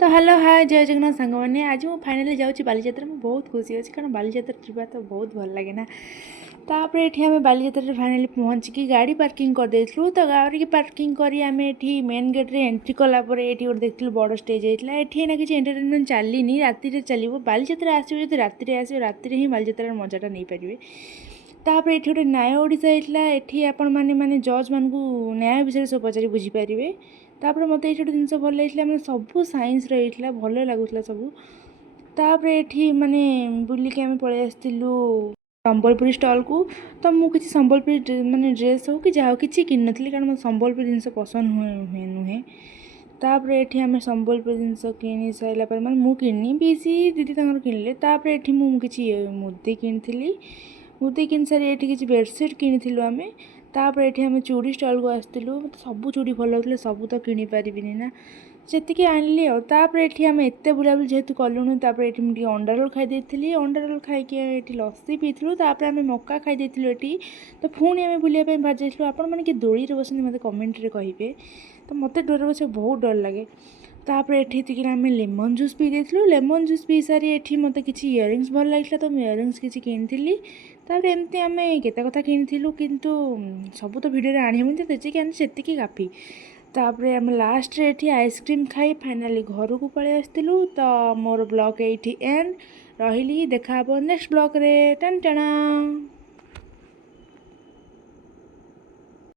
तो hello hi जय जगन्नाथ सांग मैंने आज मुझे फाइनाली जाऊँगी बालीजात्रा में बहुत खुशी अच्छी कारण बालीजात्रा जावा तो बहुत भल लगे ना। तापर ये आम बालीजात्रा फाइनाली पहुँचिकी गाड़ी पार्किंग कर देलु तो गाड़ी पार्किंग करी आम ये मेन गेट रे एंट्री कलापर ये गोटे देखिलु बड़ स्टेज होता है ये ना किसी एंटरटेनमेंट चलनी राति चलो बालीजात्रा आसो जो राति आसो राति ही बालीजात्रा मजाटा नहीं पारे। तापर ये गोटे न्याय ओडिशा होता है ये आपण मैंने जज मान न्याय विषय सब पचारि बुझीपारे। तापर मत ये जिन भल लगे मैंने सब सैंस रही भल लगुला सब। तापर ये माने बुलिक आम पलि आसलु संबलपुरी स्टल को तो मुझे संबलपुरी माने ड्रेस हो कि जहाँ कि कि कारण मतलब संबलपुरी जिन पसंद हुए नुहे। तापर ये आम संबलपुरी जिन कि सारापर मैं मुझे किनी पीसी दीदी किणले। तापर ये मुझे मुदी किनी मुदी किन सारी ये किसी बेडसीट किनी आम। तापर ये आम चूड़ी स्टल को आसलु मतलब सब चूड़ी भल लगे सब तो किणी पारिनी ना जी आनली आपर ये आम एत बुलाबुली जेहेतु कलुणु तापर ये अंडा रोल खाई अंडा रोल खाई लस्सी पीलु तापर आम मक्का खाई ये तो पुणी आम बुलाइम बाहर जाइलु। आपण मैंने कि दोली बसती मत कमेंट कहे तो मत डर बस बहुत डर लगे। तापर ये आम लेमन जूस पी देलु लेमन जूस पी सारी ये मत कि इयरिंग्स भल लगे तो मुझे इयरिंग्स किसी किनी। तापर एमती आम केते कथा किनी किंतु सब तो भिडियो आनी तो से काफी। तापर आम लास्ट ये आइसक्रीम खाई फाइनाली घर को पलि आसलु। तो मोर ब्लॉग ये एंड रही देखा नेक्स्ट ब्लॉग रे टन टना।